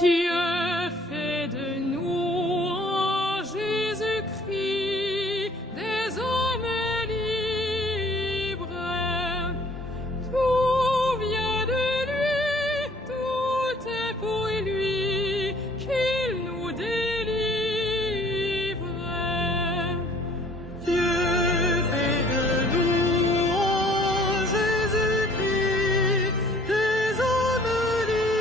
Dieu fait de nous en Jésus-Christ des hommes libres. Tout vient de lui, tout est pour lui, qu'il nous délivre. Dieu fait de nous en Jésus-Christ des hommes libres.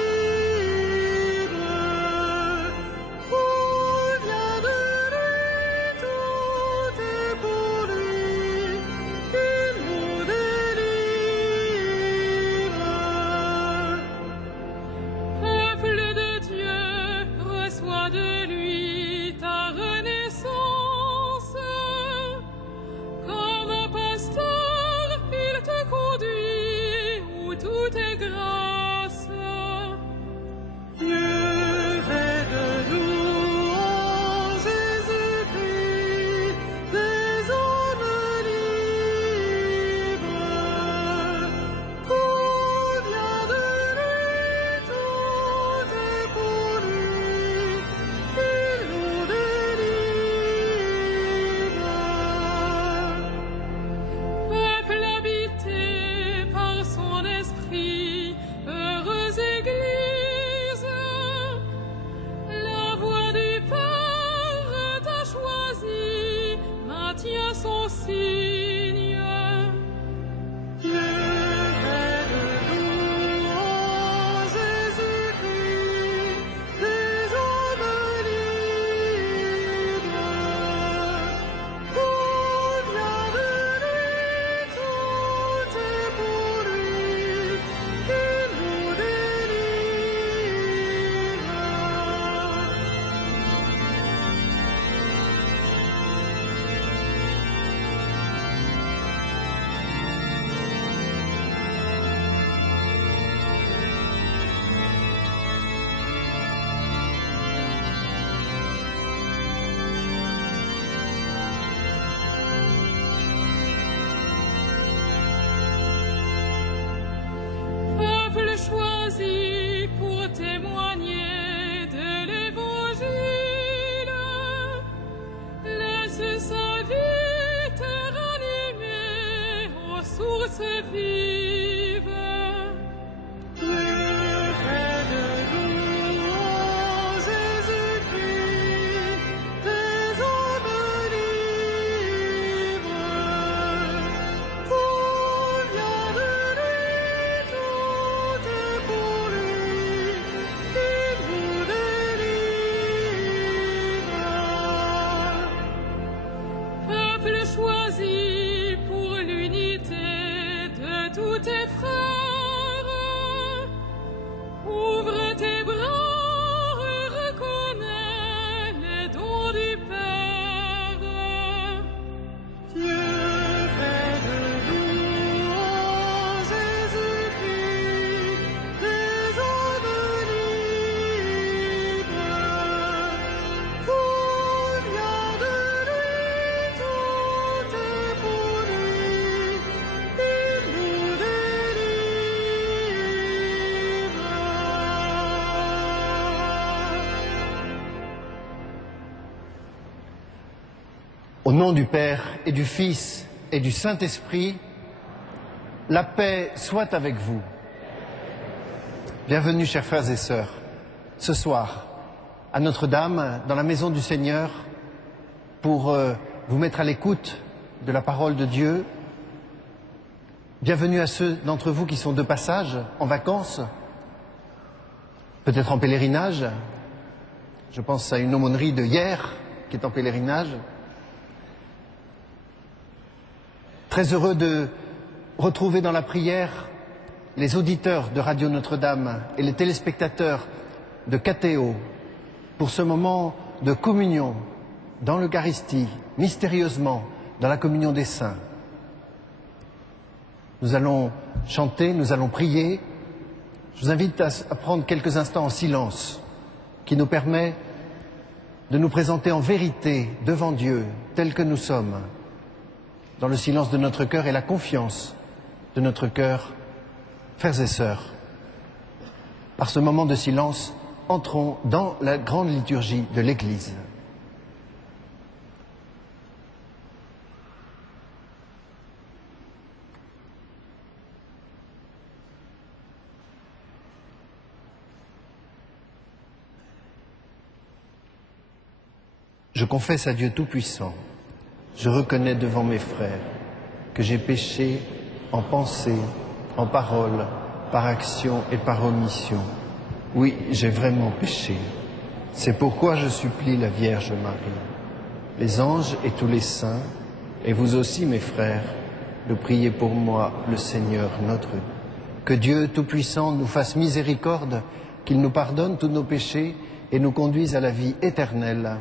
Tout vient de lui, tout est pour lui, qu'il nous délivre. Peuple de Dieu, reçois de lui ta renaissance. Comme un pasteur, il te conduit où tout est grâce. Dieu fait de nous en Jésus-Christ des hommes libres. Tout vient de lui, tout est pour lui, qu'il nous délivre. Peuple habité par son esprit, heureuse Église, la voix du Père t'a choisi, maintient son signe. Dieu fait de nous en Jésus-Christ des hommes libres. Tout vient de lui, tout est pour lui, qu'il nous délivre. Peuple choisi pour témoigner de l'Évangile, laisse sa vie te ranimer aux sources vives. Dieu fait de nous en Jésus-Christ des hommes libres. Tout vient de lui, tout est pour lui, qu'il nous délivre. Peuple choisi pour l'unité de tous tes frères, ouvre tes bras et reconnais les dons du Père. Dieu fait de nous en Jésus-Christ des hommes libres. Tout vient de lui, tout est pour lui, qu'il nous délivre. Au nom du Père et du Fils et du Saint-Esprit, la paix soit avec vous. Bienvenue, chers frères et sœurs, ce soir à Notre-Dame, dans la maison du Seigneur, pour vous mettre à l'écoute de la parole de Dieu. Bienvenue à ceux d'entre vous qui sont de passage, en vacances, peut-être en pèlerinage. Je pense à une aumônerie de hier qui est en pèlerinage. Très heureux de retrouver dans la prière les auditeurs de Radio Notre-Dame et les téléspectateurs de KTO pour ce moment de communion dans l'Eucharistie, mystérieusement dans la communion des saints. Nous allons chanter, nous allons prier. Je vous invite à prendre quelques instants en silence qui nous permet de nous présenter en vérité devant Dieu tel que nous sommes, dans le silence de notre cœur et la confiance de notre cœur. Frères et sœurs, par ce moment de silence, entrons dans la grande liturgie de l'Église. Je confesse à Dieu Tout-Puissant, je reconnais devant mes frères que j'ai péché en pensée, en parole, par action et par omission. Oui, j'ai vraiment péché. C'est pourquoi je supplie la Vierge Marie, les anges et tous les saints, et vous aussi mes frères, de prier pour moi le Seigneur notre Dieu. Que Dieu Tout-Puissant nous fasse miséricorde, qu'il nous pardonne tous nos péchés et nous conduise à la vie éternelle.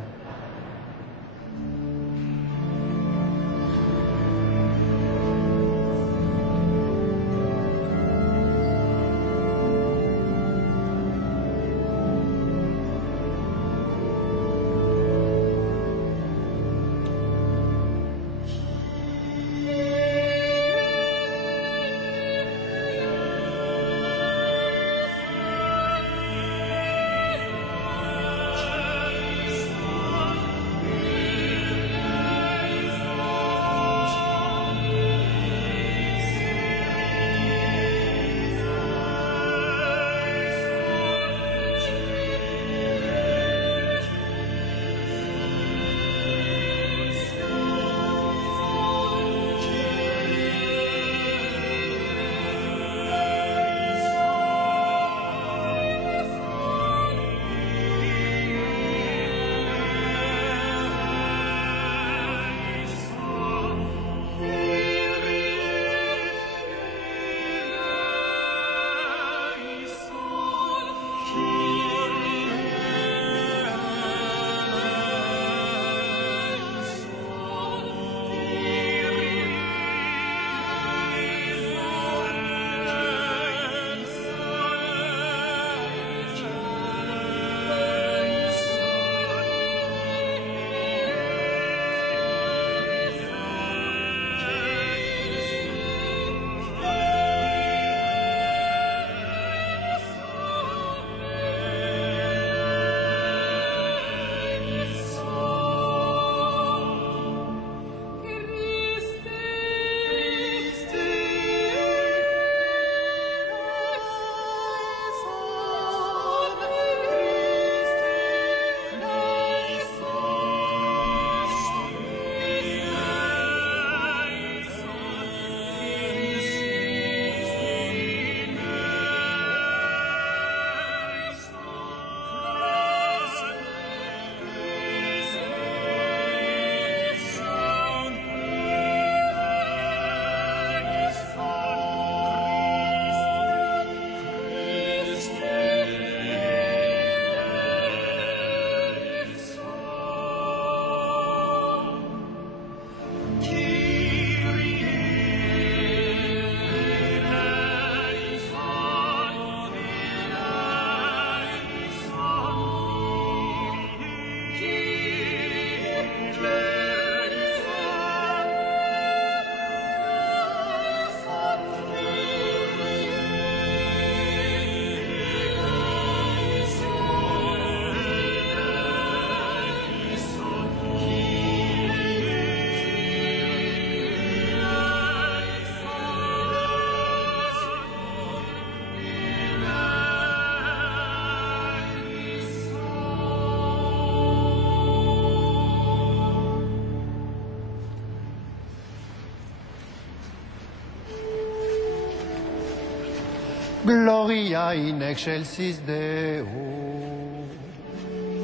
Gloria in excelsis Deo.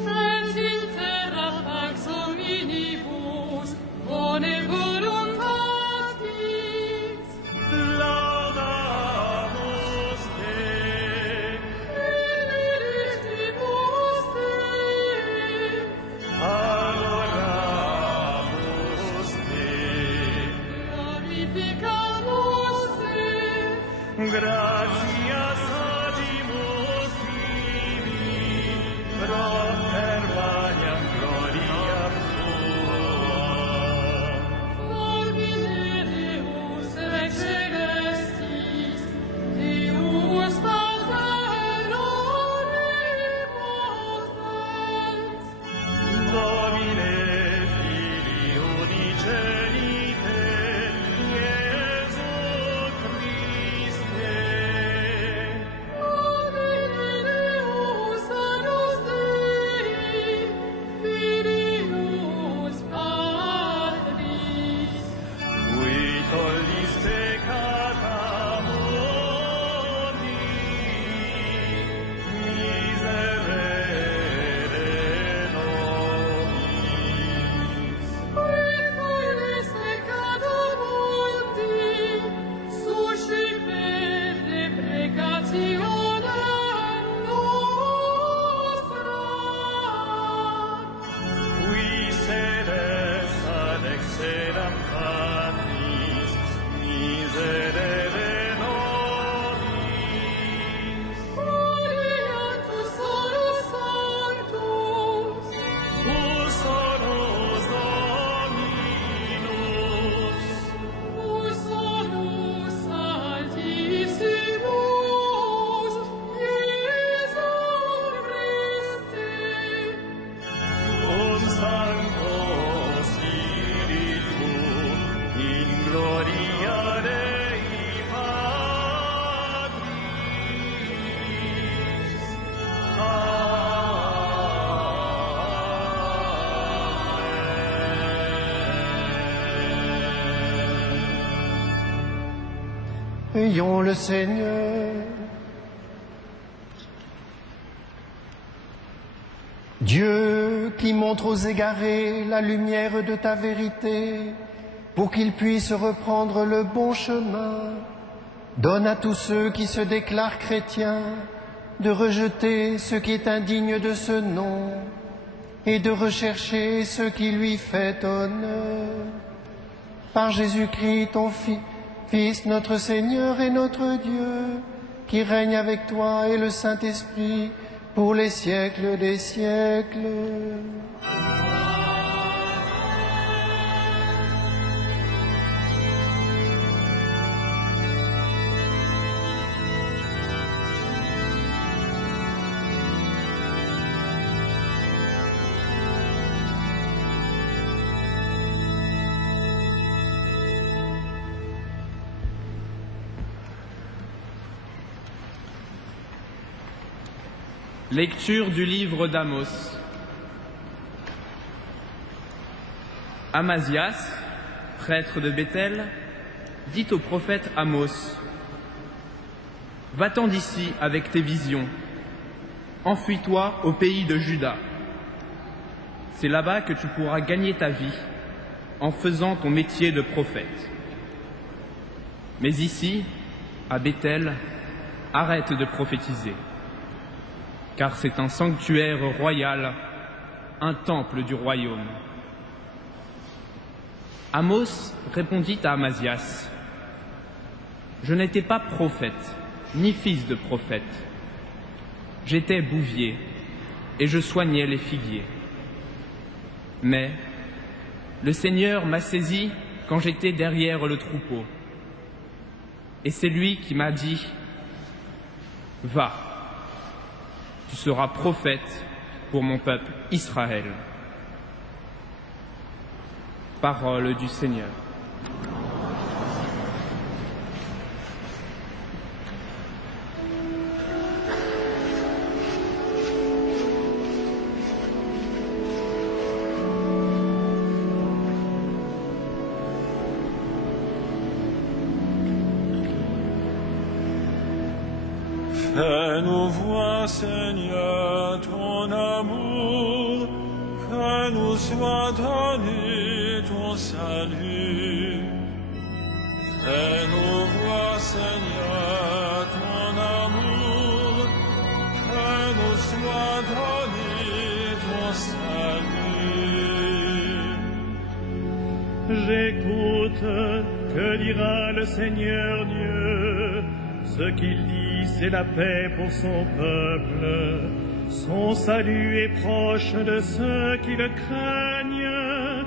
Et in terra pax hominibus, bone voluntatis. Laudamus Te. Benedictimus Te. Adoramus Te. Glorificamus Te. Gratias adimus Tibi, propter vaniam gloria Tua. Domine Deus ex celestis, Deus Pater omnipotens, Prions le Seigneur. Dieu qui montre aux égarés la lumière de ta vérité, pour qu'ils puissent reprendre le bon chemin, donne à tous ceux qui se déclarent chrétiens de rejeter ce qui est indigne de ce nom et de rechercher ce qui lui fait honneur. Par Jésus-Christ, ton Fils, notre Seigneur et notre Dieu, qui règne avec toi et le Saint-Esprit pour les siècles des siècles. Lecture du livre d'Amos. Amasias, prêtre de Béthel, dit au prophète Amos: Va-t'en d'ici avec tes visions, enfuis-toi au pays de Juda. C'est là-bas que tu pourras gagner ta vie en faisant ton métier de prophète. Mais ici, à Béthel, arrête de prophétiser, car c'est un sanctuaire royal, un temple du royaume. Amos répondit à Amasias: Je n'étais pas prophète, ni fils de prophète. J'étais bouvier, et je soignais les figuiers. Mais le Seigneur m'a saisi quand j'étais derrière le troupeau. Et c'est lui qui m'a dit: Va, tu seras prophète pour mon peuple Israël. Parole du Seigneur. Fais-nous voir, Seigneur, ton amour, que nous soit donné ton salut. Fais-nous voir, Seigneur, ton amour, que nous soit donné ton salut. J'écoute, que dira le Seigneur Dieu? Ce qu'il dit, c'est la paix pour son peuple. Son salut est proche de ceux qui le craignent,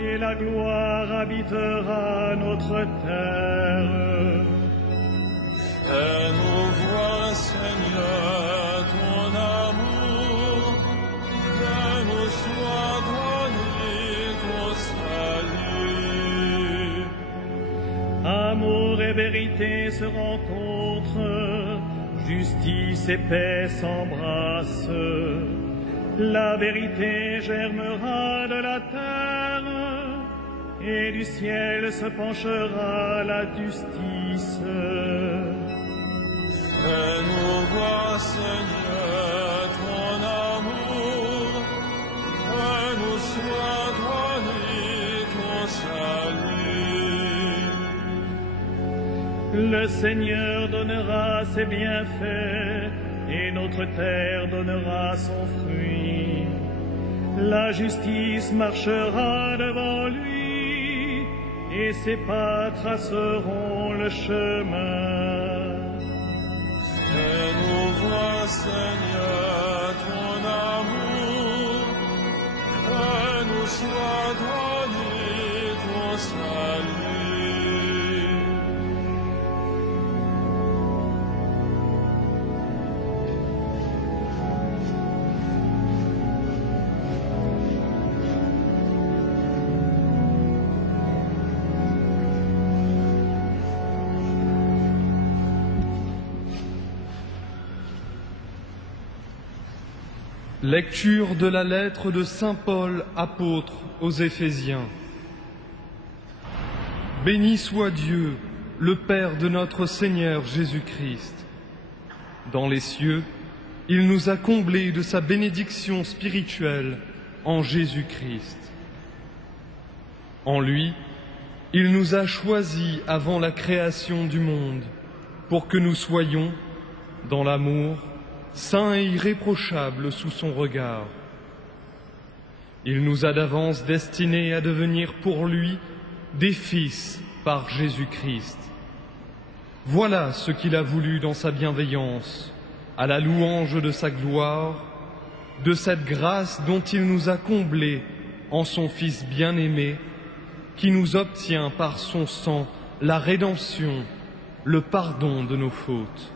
et la gloire habitera notre terre. Fais-nous voir, Seigneur, ton amour, que nous soit donné ton salut. Amour et vérité se rencontrent, justice et paix s'embrassent. La vérité germera de la terre, et du ciel se penchera la justice. Fais-nous voir, Seigneur, ton amour, que nous soit donné ton salut. Le Seigneur donnera ses bienfaits, et notre terre donnera son fruit. La justice marchera devant lui, et ses pas traceront le chemin. Fais-nous voir, Seigneur, ton amour, que nous soit donné ton salut. Lecture de la lettre de saint Paul, apôtre aux Éphésiens. Béni soit Dieu, le Père de notre Seigneur Jésus-Christ. Dans les cieux, il nous a comblés de sa bénédiction spirituelle en Jésus-Christ. En lui, il nous a choisis avant la création du monde pour que nous soyons, dans l'amour, saints et irréprochables sous son regard. Il nous a d'avance destinés à devenir pour lui des fils par Jésus-Christ. Voilà ce qu'il a voulu dans sa bienveillance, à la louange de sa gloire, de cette grâce dont il nous a comblés en son Fils bien-aimé, qui nous obtient par son sang la rédemption, le pardon de nos fautes.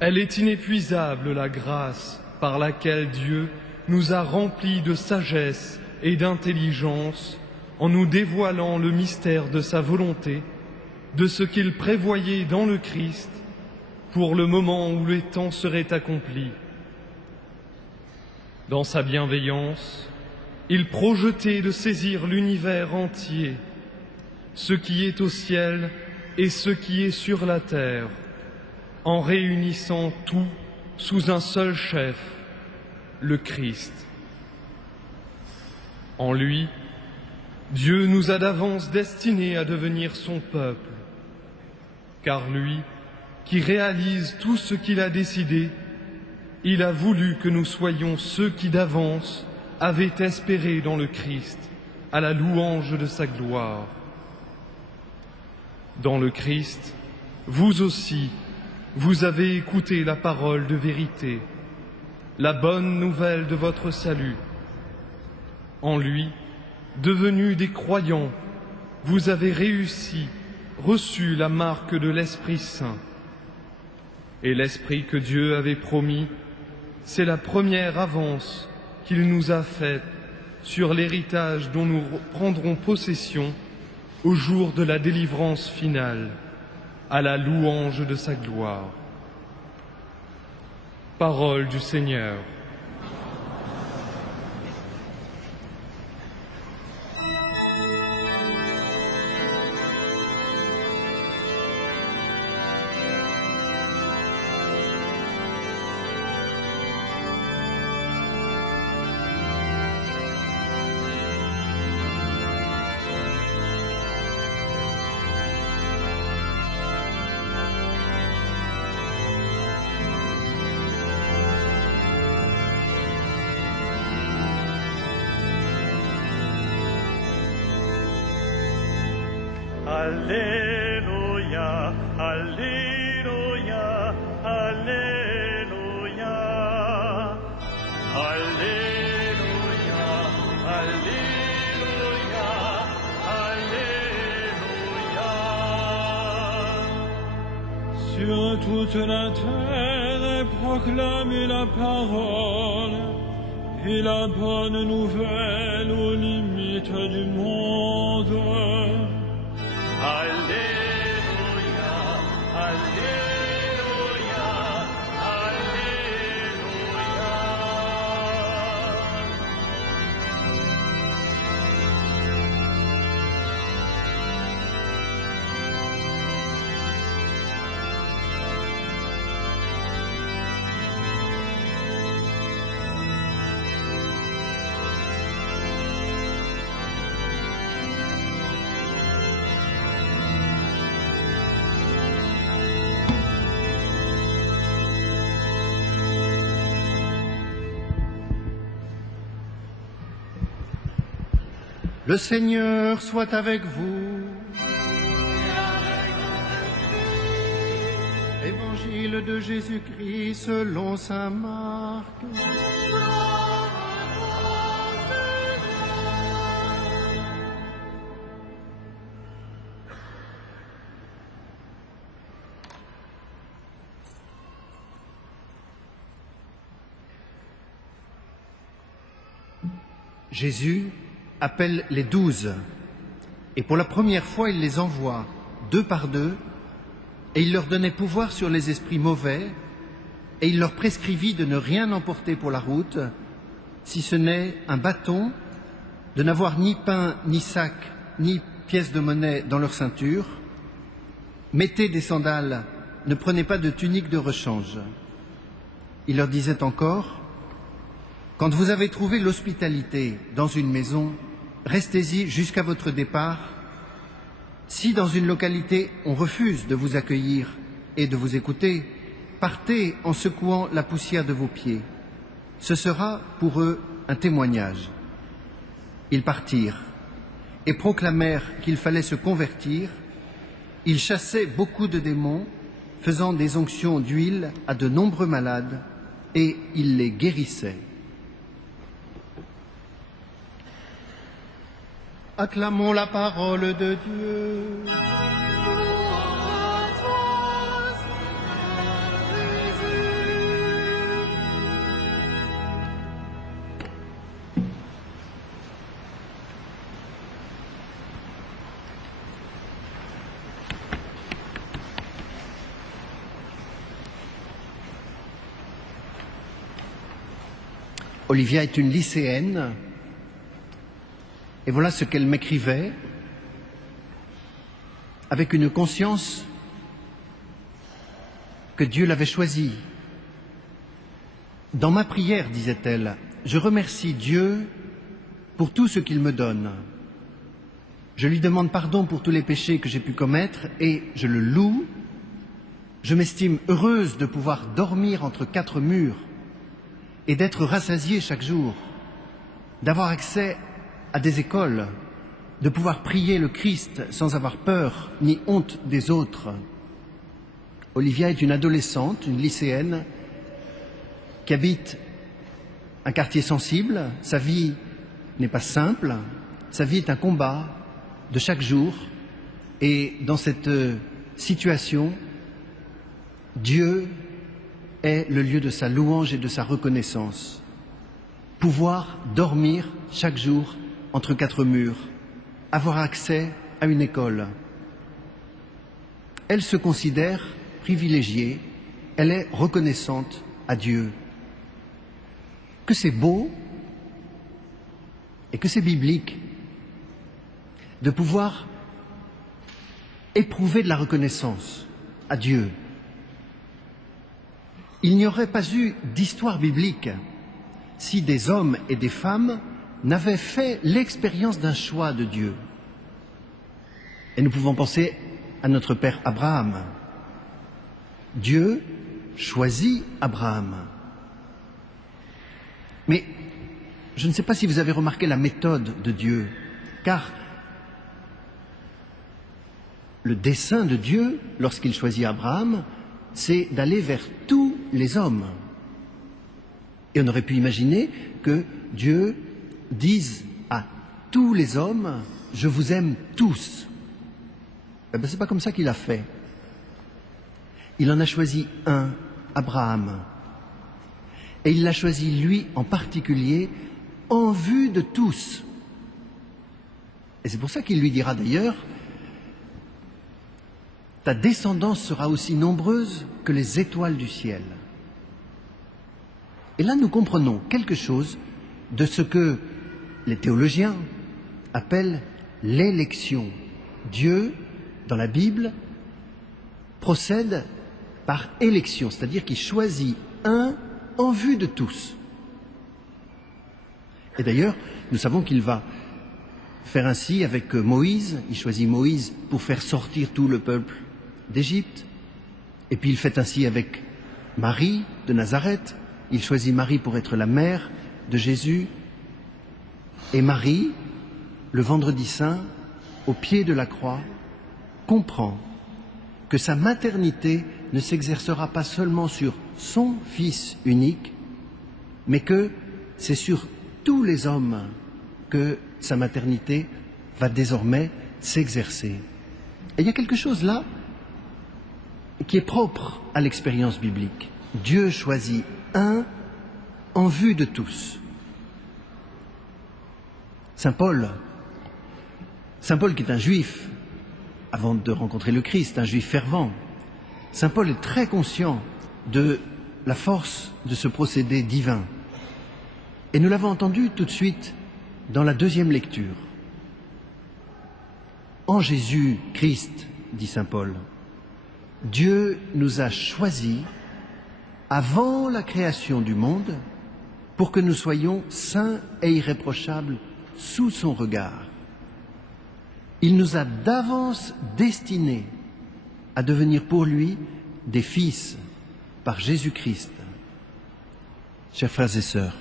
Elle est inépuisable, la grâce par laquelle Dieu nous a remplis de sagesse et d'intelligence en nous dévoilant le mystère de sa volonté, de ce qu'il prévoyait dans le Christ pour le moment où les temps seraient accomplis. Dans sa bienveillance, il projetait de saisir l'univers entier, ce qui est au ciel et ce qui est sur la terre, en réunissant tout sous un seul chef, le Christ. En lui, Dieu nous a d'avance destinés à devenir son peuple, car lui, qui réalise tout ce qu'il a décidé, il a voulu que nous soyons ceux qui d'avance avaient espéré dans le Christ, à la louange de sa gloire. Dans le Christ, vous aussi, vous avez écouté la parole de vérité, la bonne nouvelle de votre salut. En lui, devenus des croyants, vous avez réussi, reçu la marque de l'Esprit Saint. Et l'Esprit que Dieu avait promis, c'est la première avance qu'il nous a faite sur l'héritage dont nous prendrons possession au jour de la délivrance finale, à la louange de sa gloire. Parole du Seigneur. Alléluia, Alléluia, Alléluia, Alléluia, Alléluia, Alléluia. Sur toute la terre, proclamez la parole et la bonne nouvelle aux limites du monde. Alléluia, Alléluia, Alléluia. Le Seigneur soit avec vous. Évangile de Jésus-Christ selon saint Marc. Jésus appelle les 12 et pour la première fois il les envoie 2 par 2 et il leur donnait pouvoir sur les esprits mauvais et il leur prescrivit de ne rien emporter pour la route si ce n'est un bâton, de n'avoir ni pain, ni sac, ni pièce de monnaie dans leur ceinture mettez des sandales, ne prenez pas de tunique de rechange. Il leur disait encore, quand vous avez trouvé l'hospitalité dans une maison, restez-y jusqu'à votre départ. Si dans une localité on refuse de vous accueillir et de vous écouter, partez en secouant la poussière de vos pieds. Ce sera pour eux un témoignage. Ils partirent et proclamèrent qu'il fallait se convertir. Ils chassaient beaucoup de démons, faisant des onctions d'huile à de nombreux malades, et ils les guérissaient. Acclamons la parole de Dieu. Gloire à toi, Seigneur Jésus. Olivia est une lycéenne, et voilà ce qu'elle m'écrivait, avec une conscience que Dieu l'avait choisie. Dans ma prière, disait-elle, je remercie Dieu pour tout ce qu'il me donne. Je lui demande pardon pour tous les péchés que j'ai pu commettre et je le loue. Je m'estime heureuse de pouvoir dormir entre quatre murs et d'être rassasiée chaque jour, d'avoir accès à des écoles, de pouvoir prier le Christ sans avoir peur ni honte des autres. Olivia est une adolescente, une lycéenne, qui habite un quartier sensible. Sa vie n'est pas simple, sa vie est un combat de chaque jour. Et dans cette situation, Dieu est le lieu de sa louange et de sa reconnaissance. Pouvoir dormir chaque jour entre quatre murs, avoir accès à une école. Elle se considère privilégiée, elle est reconnaissante à Dieu. Que c'est beau et que c'est biblique de pouvoir éprouver de la reconnaissance à Dieu. Il n'y aurait pas eu d'histoire biblique si des hommes et des femmes n'avaient fait l'expérience d'un choix de Dieu. Et nous pouvons penser à notre père Abraham. Dieu choisit Abraham. Mais je ne sais pas si vous avez remarqué la méthode de Dieu, car le dessein de Dieu, lorsqu'il choisit Abraham, c'est d'aller vers tous les hommes. Et on aurait pu imaginer que Dieu dise à tous les hommes, je vous aime tous. Eh bien, c'est pas comme ça qu'il a fait. Il en a choisi un, Abraham. Et il l'a choisi lui en particulier, en vue de tous. Et c'est pour ça qu'il lui dira d'ailleurs, ta descendance sera aussi nombreuse que les étoiles du ciel. Et là, nous comprenons quelque chose de ce que les théologiens appellent l'élection. Dieu, dans la Bible, procède par élection, c'est-à-dire qu'il choisit un en vue de tous. Et d'ailleurs, nous savons qu'il va faire ainsi avec Moïse. Il choisit Moïse pour faire sortir tout le peuple d'Égypte. Et puis il fait ainsi avec Marie de Nazareth. Il choisit Marie pour être la mère de Jésus. Et Marie, le vendredi saint, au pied de la croix, comprend que sa maternité ne s'exercera pas seulement sur son Fils unique, mais que c'est sur tous les hommes que sa maternité va désormais s'exercer. Et il y a quelque chose là qui est propre à l'expérience biblique. Dieu choisit un en vue de tous. Saint Paul qui est un juif, avant de rencontrer le Christ, un juif fervent, Saint Paul est très conscient de la force de ce procédé divin. Et nous l'avons entendu tout de suite dans la deuxième lecture. En Jésus-Christ, dit Saint Paul, Dieu nous a choisis avant la création du monde pour que nous soyons saints et irréprochables sous son regard. Il nous a d'avance destinés à devenir pour lui des fils par Jésus-Christ. Chers frères et sœurs,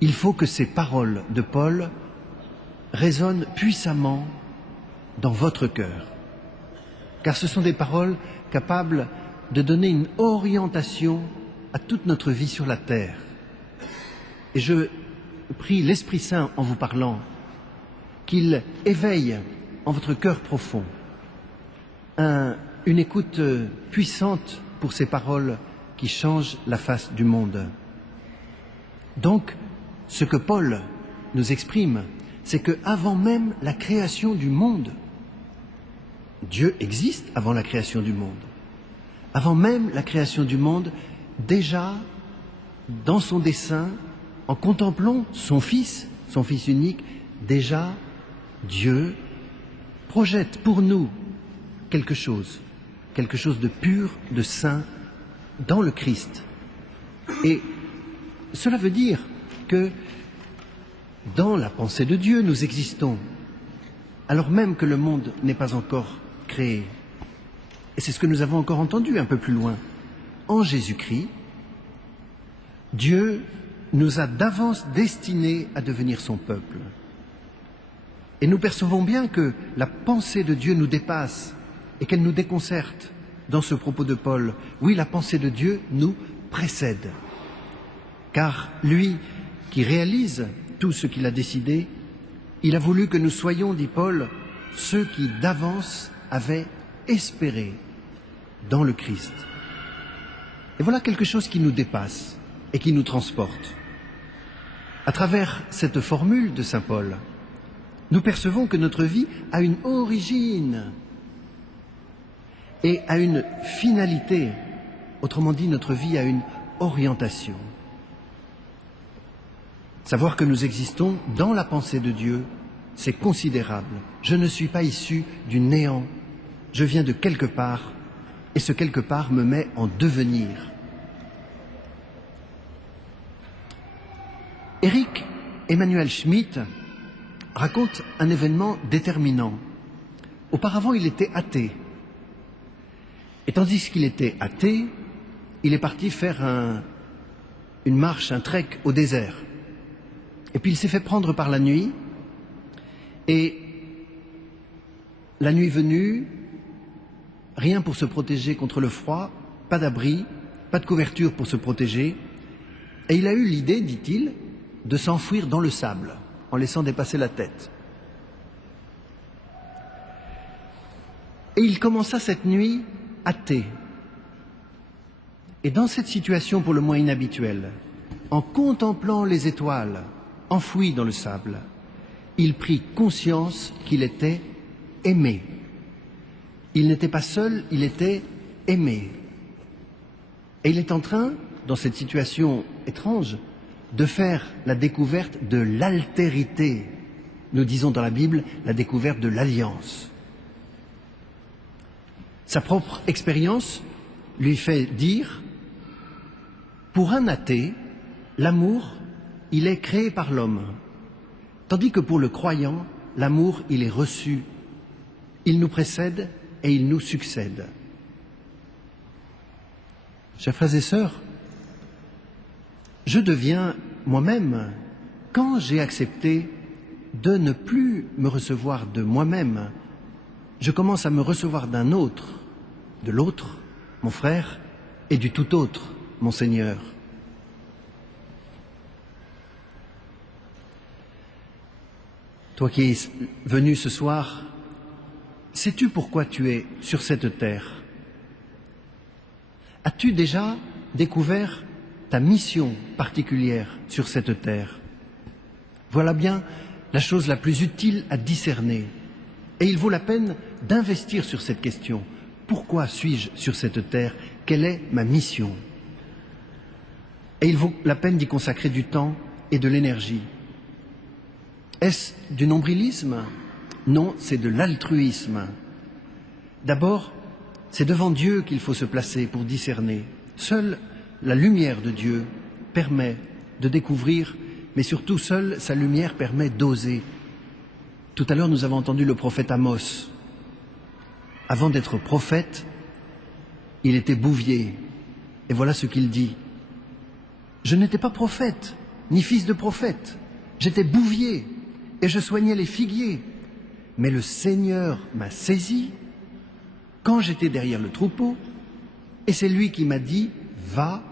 il faut que ces paroles de Paul résonnent puissamment dans votre cœur, car ce sont des paroles capables de donner une orientation à toute notre vie sur la terre. Et je prie l'Esprit Saint en vous parlant qu'il éveille en votre cœur profond une écoute puissante pour ces paroles qui changent la face du monde. Donc, ce que Paul nous exprime, c'est qu'avant même la création du monde, Dieu existe avant la création du monde. Avant même la création du monde, déjà, dans son dessein, en contemplant son Fils unique, déjà, Dieu projette pour nous quelque chose de pur, de saint, dans le Christ. Et cela veut dire que dans la pensée de Dieu, nous existons, alors même que le monde n'est pas encore créé. Et c'est ce que nous avons encore entendu un peu plus loin. En Jésus-Christ, Dieu nous a d'avance destinés à devenir son peuple. Et nous percevons bien que la pensée de Dieu nous dépasse et qu'elle nous déconcerte dans ce propos de Paul. Oui, la pensée de Dieu nous précède. Car lui qui réalise tout ce qu'il a décidé, il a voulu que nous soyons, dit Paul, ceux qui d'avance avaient espéré dans le Christ. Et voilà quelque chose qui nous dépasse et qui nous transporte. À travers cette formule de saint Paul, nous percevons que notre vie a une origine et a une finalité. Autrement dit, notre vie a une orientation. Savoir que nous existons dans la pensée de Dieu, c'est considérable. Je ne suis pas issu du néant. Je viens de quelque part, et ce quelque part me met en devenir. Éric Emmanuel Schmitt raconte un événement déterminant. Auparavant, il était athée. Et tandis qu'il était athée, il est parti faire une marche, un trek au désert. Et puis il s'est fait prendre par la nuit. Et la nuit venue, rien pour se protéger contre le froid, pas d'abri, pas de couverture pour se protéger. Et il a eu l'idée, dit-il, de s'enfouir dans le sable, en laissant dépasser la tête. Et il commença cette nuit athée. Et dans cette situation pour le moins inhabituelle, en contemplant les étoiles enfouies dans le sable, il prit conscience qu'il était aimé. Il n'était pas seul, il était aimé. Et il est en train, dans cette situation étrange, de faire la découverte de l'altérité. Nous disons dans la Bible la découverte de l'alliance. Sa propre expérience lui fait dire, pour un athée, l'amour, il est créé par l'homme, tandis que pour le croyant, l'amour, il est reçu. Il nous précède et il nous succède. Chers frères et sœurs, je deviens moi-même, quand j'ai accepté de ne plus me recevoir de moi-même, je commence à me recevoir d'un autre, de l'autre, mon frère, et du tout autre, mon Seigneur. Toi qui es venu ce soir, sais-tu pourquoi tu es sur cette terre? As-tu déjà découvert ta mission particulière sur cette terre? Voilà bien la chose la plus utile à discerner. Et il vaut la peine d'investir sur cette question. Pourquoi suis-je sur cette terre? Quelle est ma mission? Et il vaut la peine d'y consacrer du temps et de l'énergie. Est-ce du nombrilisme? Non, c'est de l'altruisme. D'abord, C'est devant Dieu qu'il faut se placer pour discerner. Seule la lumière de Dieu permet de découvrir, mais surtout seule sa lumière permet d'oser. Tout à l'heure, nous avons entendu le prophète Amos. Avant d'être prophète, il était bouvier. Et voilà ce qu'il dit. Je n'étais pas prophète, ni fils de prophète. J'étais bouvier et je soignais les figuiers. Mais le Seigneur m'a saisi quand j'étais derrière le troupeau, et c'est lui qui m'a dit, va,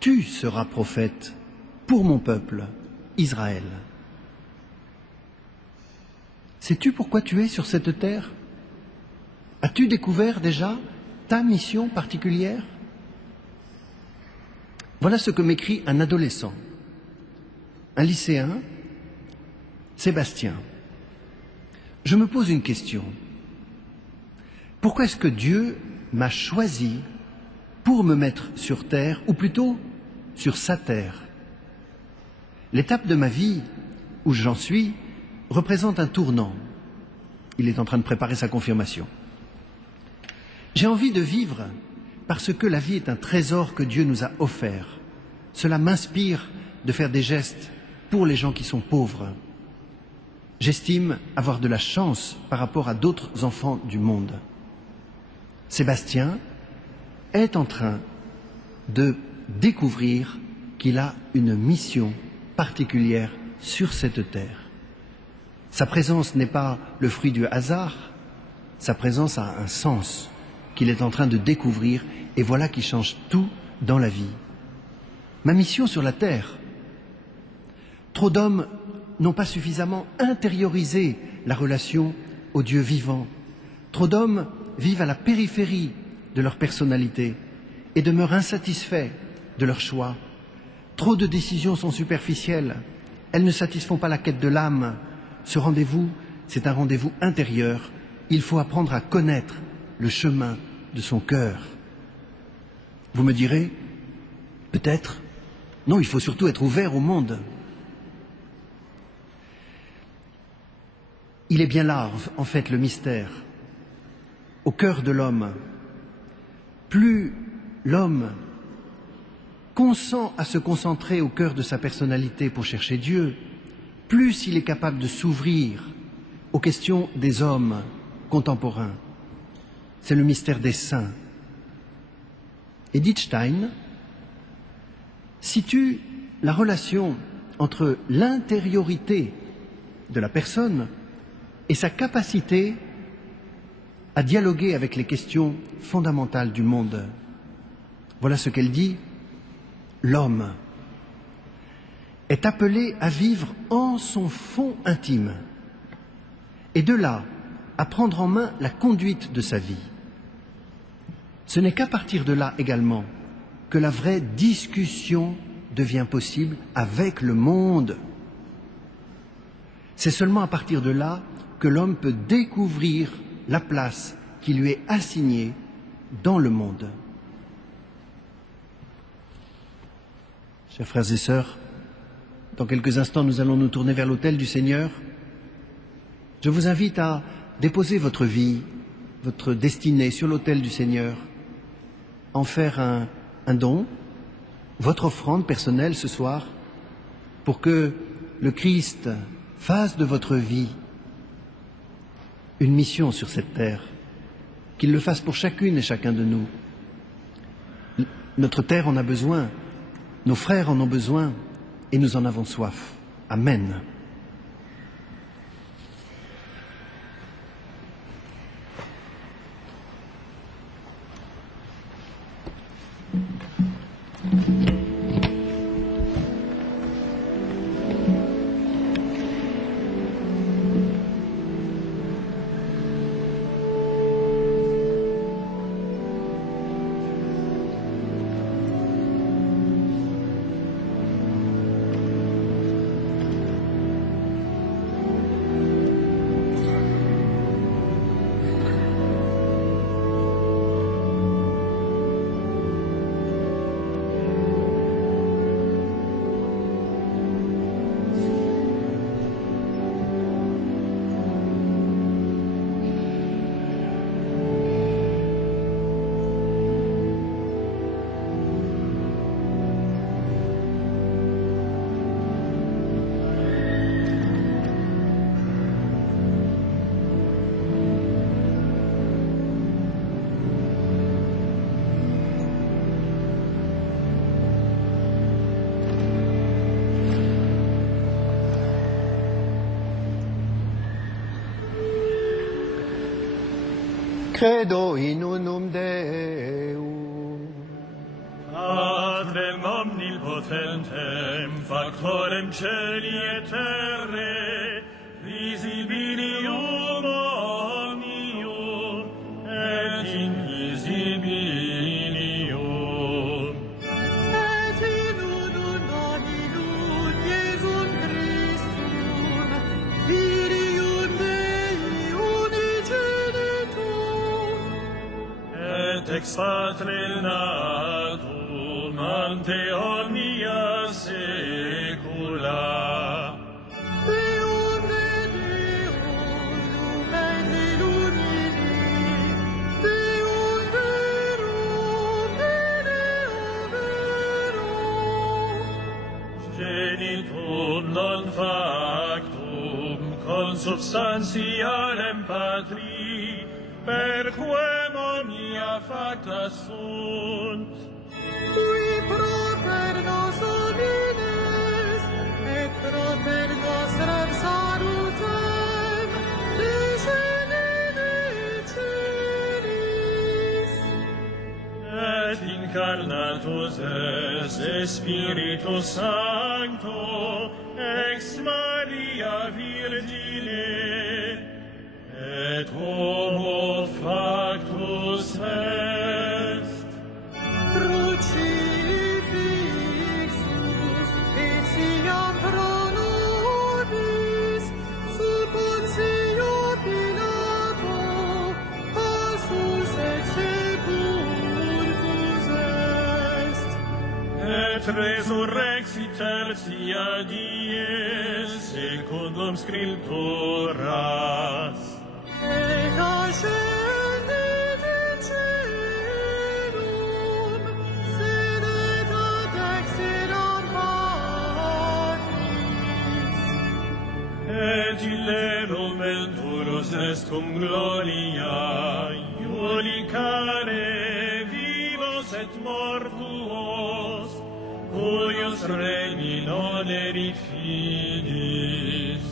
tu seras prophète pour mon peuple, Israël. Sais-tu pourquoi tu es sur cette terre? As-tu découvert déjà ta mission particulière? Voilà ce que m'écrit un adolescent, un lycéen, Sébastien. Je me pose une question. Pourquoi est-ce que Dieu m'a choisi pour me mettre sur terre, ou plutôt sur sa terre? L'étape de ma vie où j'en suis représente un tournant. Il est en train de préparer sa confirmation. J'ai envie de vivre parce que la vie est un trésor que Dieu nous a offert. Cela m'inspire de faire des gestes pour les gens qui sont pauvres. J'estime avoir de la chance par rapport à d'autres enfants du monde. Sébastien est en train de découvrir qu'il a une mission particulière sur cette terre. Sa présence n'est pas le fruit du hasard, sa présence a un sens qu'il est en train de découvrir, et voilà qui change tout dans la vie. Ma mission sur la terre. Trop d'hommes n'ont pas suffisamment intériorisé la relation au Dieu vivant. Trop d'hommes vivent à la périphérie de leur personnalité et demeurent insatisfaits de leur choix. Trop de décisions sont superficielles. Elles ne satisfont pas la quête de l'âme. Ce rendez-vous, c'est un rendez-vous intérieur. Il faut apprendre à connaître le chemin de son cœur. Vous me direz, peut-être, non, il faut surtout être ouvert au monde. Il est bien là, en fait, le mystère. Au cœur de l'homme, plus l'homme consent à se concentrer au cœur de sa personnalité pour chercher Dieu, plus il est capable de s'ouvrir aux questions des hommes contemporains. C'est le mystère des saints. Edith Stein situe la relation entre l'intériorité de la personne et sa capacité à dialoguer avec les questions fondamentales du monde. Voilà ce qu'elle dit. L'homme est appelé à vivre en son fond intime et de là à prendre en main la conduite de sa vie. Ce n'est qu'à partir de là également que la vraie discussion devient possible avec le monde. C'est seulement à partir de là que l'homme peut découvrir la place qui lui est assignée dans le monde. Chers frères et sœurs, dans quelques instants, nous allons nous tourner vers l'autel du Seigneur. Je vous invite à déposer votre vie, votre destinée sur l'autel du Seigneur, en faire un don, votre offrande personnelle ce soir, pour que le Christ fasse de votre vie une mission sur cette terre, qu'il le fasse pour chacune et chacun de nous. Notre terre en a besoin, nos frères en ont besoin, et nous en avons soif. Amen. Credo in unum Deum. Patrem omnipotentem, factorem celi et terrae, visibilium omnium et invisibilium. Et in unum Dominum Iesum Christum, Filium Dei unigenitum, Et ex patre natum ante omnia saecula. Deum et Deum lumen illumini, Deum verum et Deum verum. Genitum non factum consubstantialem Patri, per quem omnia facta sunt. Qui proper nos homines, et proper nostram salutem, descendere celis. Et incarnatus es Spiritus Sancto ex Maria Virgine, et homo factus est. Crucifixus etiam pro nobis, sub Pontio Pilato, passus et sepultus est. Et resurrexit tertia die secundum scripturas. Et ascendit in caelum, sedet ad dexteram Patris. Et ille lumenturus est cum gloria, iulicare vivos et mortuos, cuius regni non erit finis.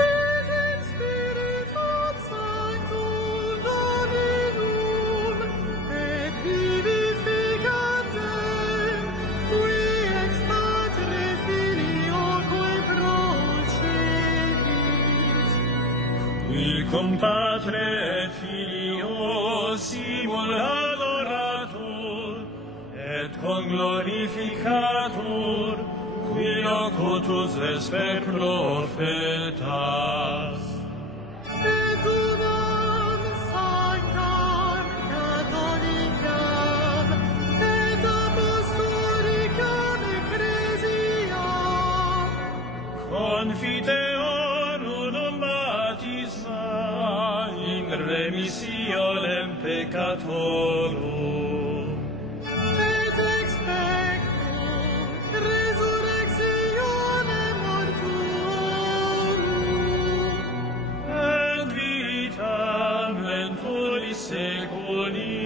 Et in Spiritum Sanctum Dominum, et vivificantem, qui ex Patre Filioque procelit. Qui cum Patre et Filio simul adoratur, et conglorificatur, qui locutus est per profetas. Et unam sanctam catholicam, et apostolicam ecclesiam, Confiteor unum baptisma in remissionem peccatorum. et expectum resurrectionem mortuorum, Et vitam venturi seculi.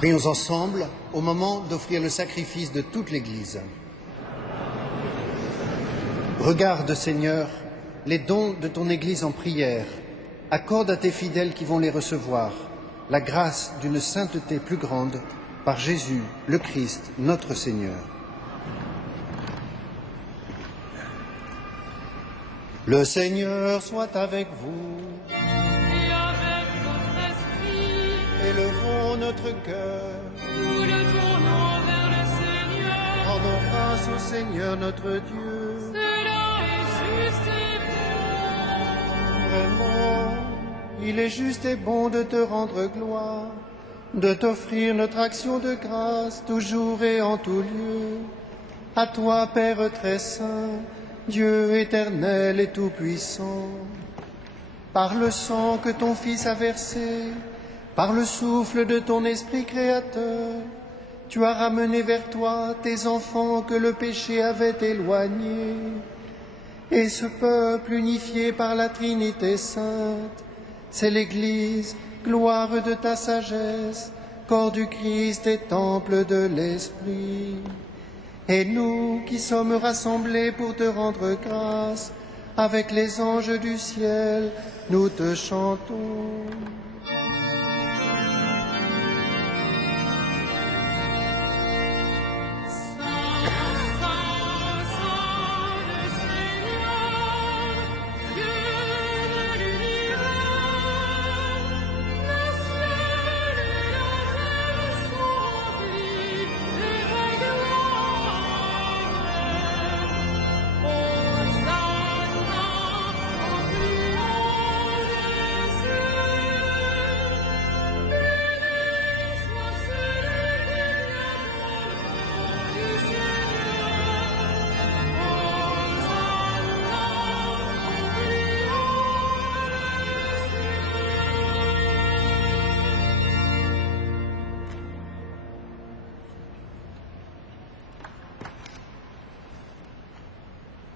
Prions ensemble au moment d'offrir le sacrifice de toute l'Église. Regarde, Seigneur, les dons de ton Église en prière. Accorde à tes fidèles qui vont les recevoir la grâce d'une sainteté plus grande par Jésus, le Christ, notre Seigneur. Le Seigneur soit avec vous. Et avec votre esprit, Élevons notre cœur. nous le tournons vers le Seigneur. Rendons grâce au Seigneur notre Dieu. Cela est juste et bon. Vraiment, il est juste et bon de te rendre gloire, de t'offrir notre action de grâce, toujours et en tout lieu. À toi, Père très saint, Dieu éternel et tout-puissant, par le sang que ton Fils a versé, par le souffle de ton Esprit créateur, tu as ramené vers toi tes enfants que le péché avait éloignés. Et ce peuple unifié par la Trinité sainte, c'est l'Église, gloire de ta sagesse, corps du Christ et temple de l'Esprit. Et nous qui sommes rassemblés pour te rendre grâce, avec les anges du ciel, nous te chantons.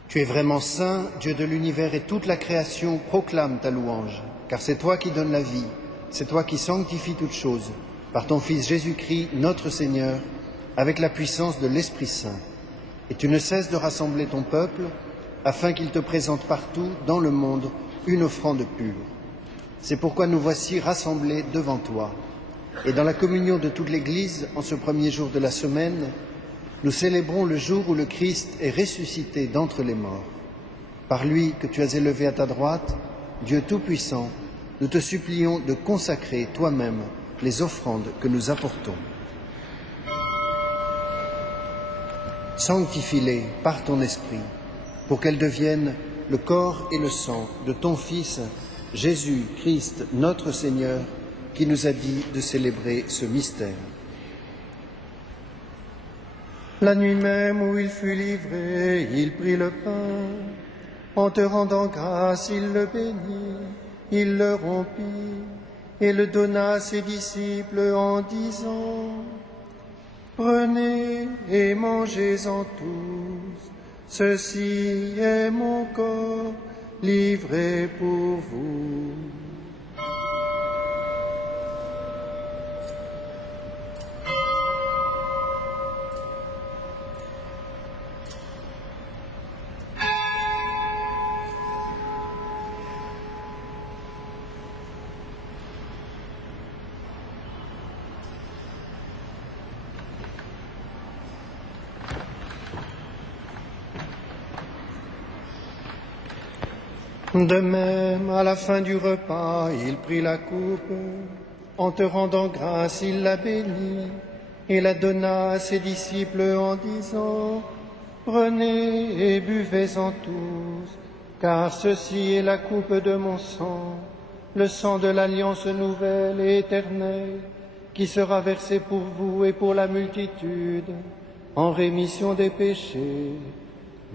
Tu es vraiment saint, Dieu de l'univers, et toute la création proclame ta louange, car c'est toi qui donnes la vie, c'est toi qui sanctifies toutes choses, par ton Fils Jésus-Christ, notre Seigneur, avec la puissance de l'Esprit Saint. Et tu ne cesses de rassembler ton peuple, afin qu'il te présente partout dans le monde une offrande pure. C'est pourquoi nous voici rassemblés devant toi. Et dans la communion de toute l'Église, en ce premier jour de la semaine, nous célébrons le jour où le Christ est ressuscité d'entre les morts. Par lui que tu as élevé à ta droite, Dieu Tout-Puissant, nous te supplions de consacrer toi-même les offrandes que nous apportons. Sanctifie-les par ton esprit, pour qu'elles deviennent le corps et le sang de ton Fils, Jésus-Christ, notre Seigneur, qui nous a dit de célébrer ce mystère. La nuit même où il fut livré, il prit le pain. En te rendant grâce, il le bénit, il le rompit et le donna à ses disciples en disant : « Prenez et mangez-en tous, ceci est mon corps livré pour vous. » De même, à la fin du repas, il prit la coupe. En te rendant grâce, il la bénit et la donna à ses disciples en disant : « Prenez et buvez-en tous, car ceci est la coupe de mon sang, le sang de l'alliance nouvelle et éternelle, qui sera versé pour vous et pour la multitude, en rémission des péchés.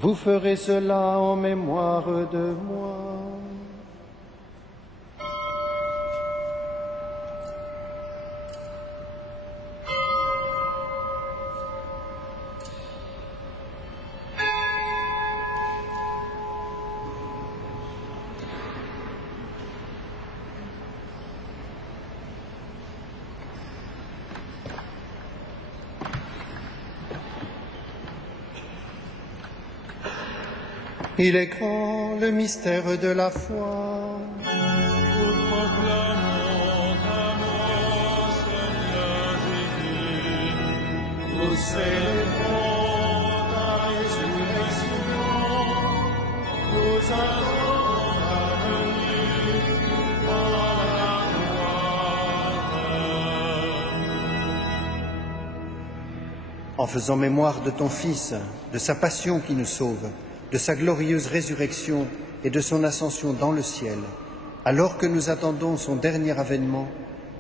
Vous ferez cela en mémoire de moi. » Il est grand le mystère de la foi. Nous proclamons ta mort, Seigneur Jésus. Nous célébrons ta résurrection. Nous adorons ta venue dans la gloire. En faisant mémoire de ton Fils, de sa passion qui nous sauve, de sa glorieuse résurrection et de son ascension dans le ciel, alors que nous attendons son dernier avènement,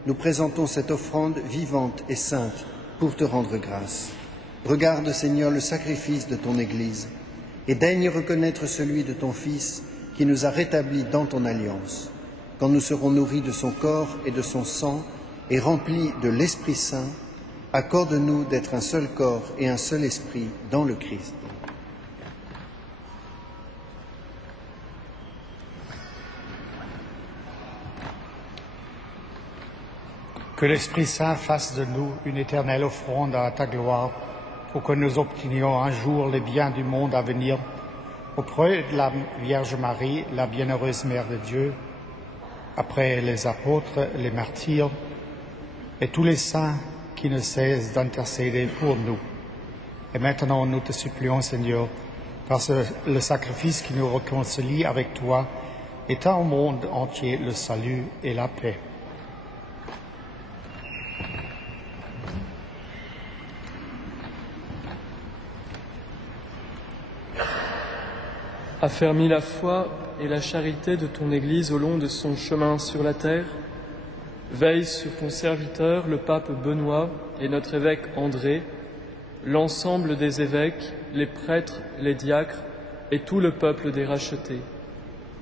nous présentons cette offrande vivante et sainte pour te rendre grâce. Regarde, Seigneur, le sacrifice de ton Église et daigne reconnaître celui de ton Fils qui nous a rétablis dans ton alliance. Quand nous serons nourris de son corps et de son sang et remplis de l'Esprit Saint, accorde-nous d'être un seul corps et un seul esprit dans le Christ. Que l'Esprit Saint fasse de nous une éternelle offrande à ta gloire, pour que nous obtenions un jour les biens du monde à venir, auprès de la Vierge Marie, la bienheureuse Mère de Dieu, après les apôtres, les martyrs et tous les saints qui ne cessent d'intercéder pour nous. Et maintenant, nous te supplions, Seigneur, par le sacrifice qui nous réconcilie avec toi, étends au monde entier le salut et la paix. Affermis la foi et la charité de ton Église au long de son chemin sur la terre. Veille sur ton serviteur, le pape Benoît, et notre évêque André, l'ensemble des évêques, les prêtres, les diacres et tout le peuple des rachetés.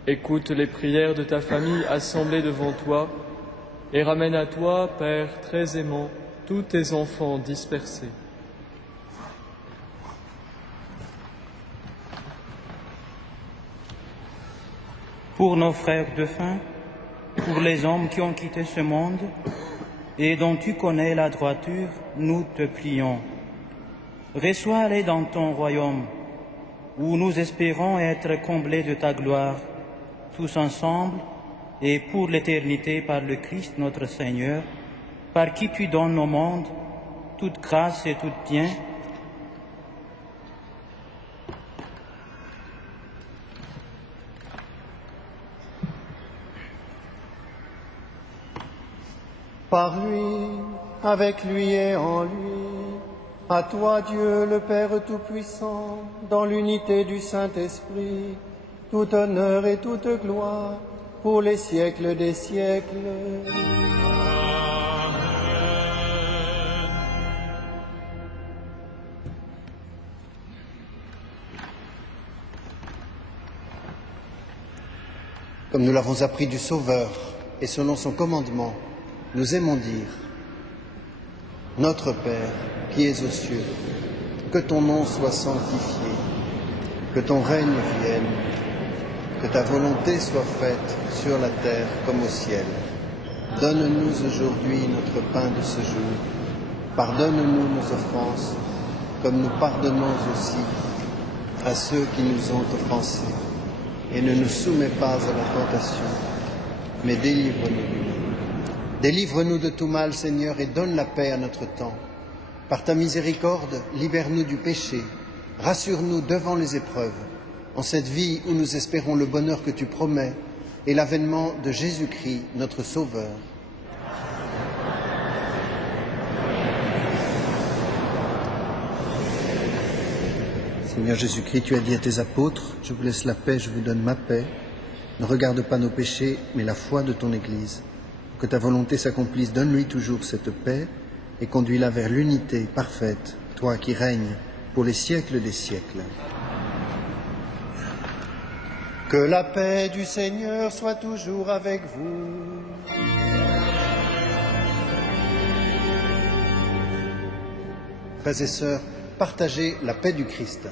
Écoute les prières de ta famille assemblée devant toi et ramène à toi, Père très aimant, tous tes enfants dispersés. Pour nos frères défunts, pour les hommes qui ont quitté ce monde et dont tu connais la droiture, nous te prions. Reçois-les dans ton royaume, où nous espérons être comblés de ta gloire, tous ensemble et pour l'éternité par le Christ notre Seigneur, par qui tu donnes au monde toute grâce et tout bien. Par lui, avec lui et en lui, à toi Dieu le Père Tout-Puissant, dans l'unité du Saint-Esprit, tout honneur et toute gloire pour les siècles des siècles. Comme nous l'avons appris du Sauveur et selon son commandement, nous aimons dire: Notre Père qui es aux cieux, que ton nom soit sanctifié, que ton règne vienne, que ta volonté soit faite sur la terre comme au ciel. Donne-nous aujourd'hui notre pain de ce jour. Pardonne-nous nos offenses, comme nous pardonnons aussi à ceux qui nous ont offensés. Et ne nous soumets pas à la tentation, mais délivre-nous du mal. Délivre-nous de tout mal, Seigneur, et donne la paix à notre temps. Par ta miséricorde, libère-nous du péché, rassure-nous devant les épreuves, en cette vie où nous espérons le bonheur que tu promets et l'avènement de Jésus-Christ, notre Sauveur. Seigneur Jésus-Christ, tu as dit à tes apôtres: je vous laisse la paix, je vous donne ma paix. Ne regarde pas nos péchés, mais la foi de ton Église. Que ta volonté s'accomplisse, donne-lui toujours cette paix et conduis-la vers l'unité parfaite, toi qui règnes pour les siècles des siècles. Que la paix du Seigneur soit toujours avec vous. Frères et sœurs, partagez la paix du Christ.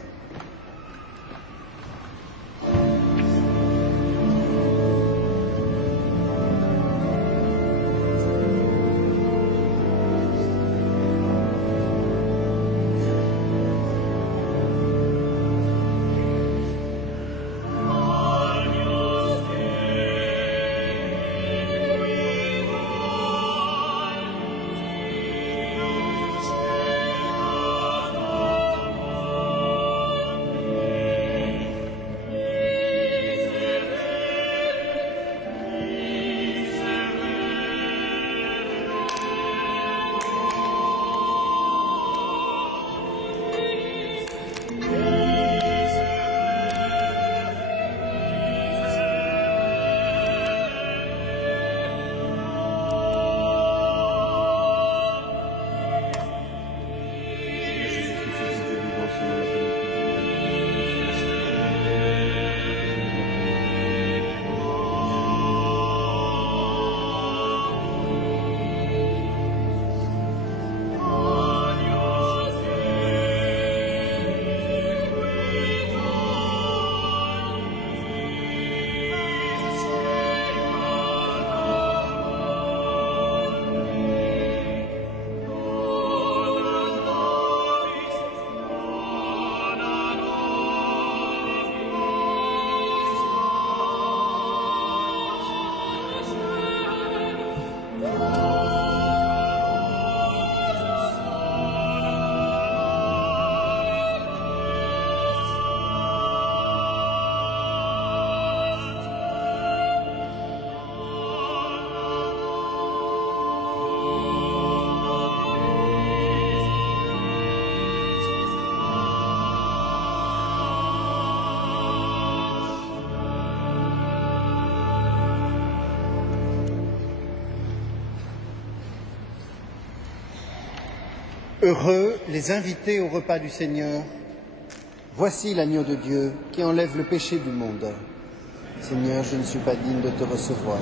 Heureux les invités au repas du Seigneur. Voici l'agneau de Dieu qui enlève le péché du monde. Seigneur, je ne suis pas digne de te recevoir,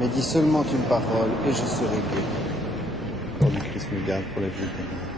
mais dis seulement une parole et je serai guéri. Pour le Christ me garde pour la vie éternelle.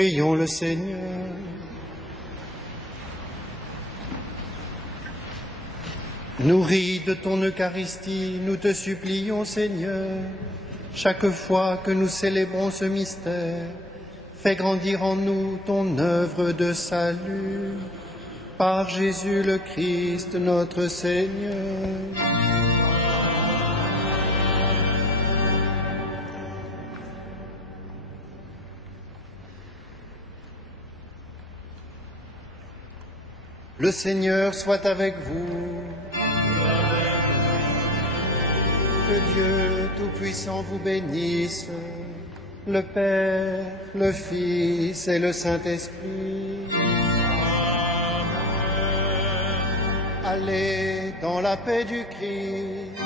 Prions le Seigneur. Nourris de ton Eucharistie, nous te supplions, Seigneur, chaque fois que nous célébrons ce mystère, fais grandir en nous ton œuvre de salut. Par Jésus le Christ, notre Seigneur. Le Seigneur soit avec vous. Que Dieu Tout-Puissant vous bénisse, le Père, le Fils et le Saint-Esprit. Allez dans la paix du Christ.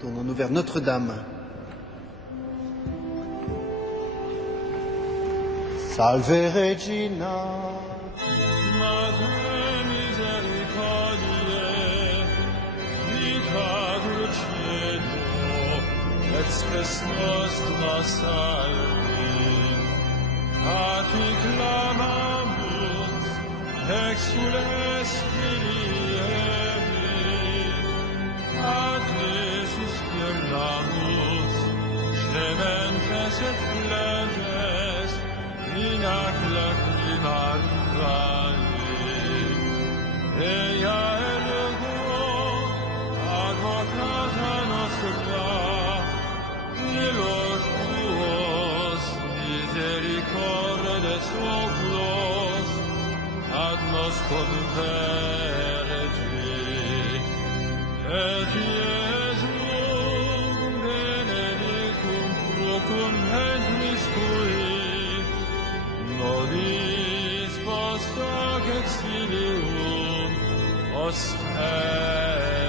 Tournons-nous vers Notre-Dame. Salve Regina. Mater misericordiae, vita dulcedo, et spes nostra salve. A ti clamamus, exules filievi, a te suspiramus, gementes et fleges, in ac lacrima vale. Ea ergo, advocata nostra, illos tuos misericordes oculos, ad nos converge. Et Iesum benedictum fructum ventris tui, nobis post hoc exilium ostende.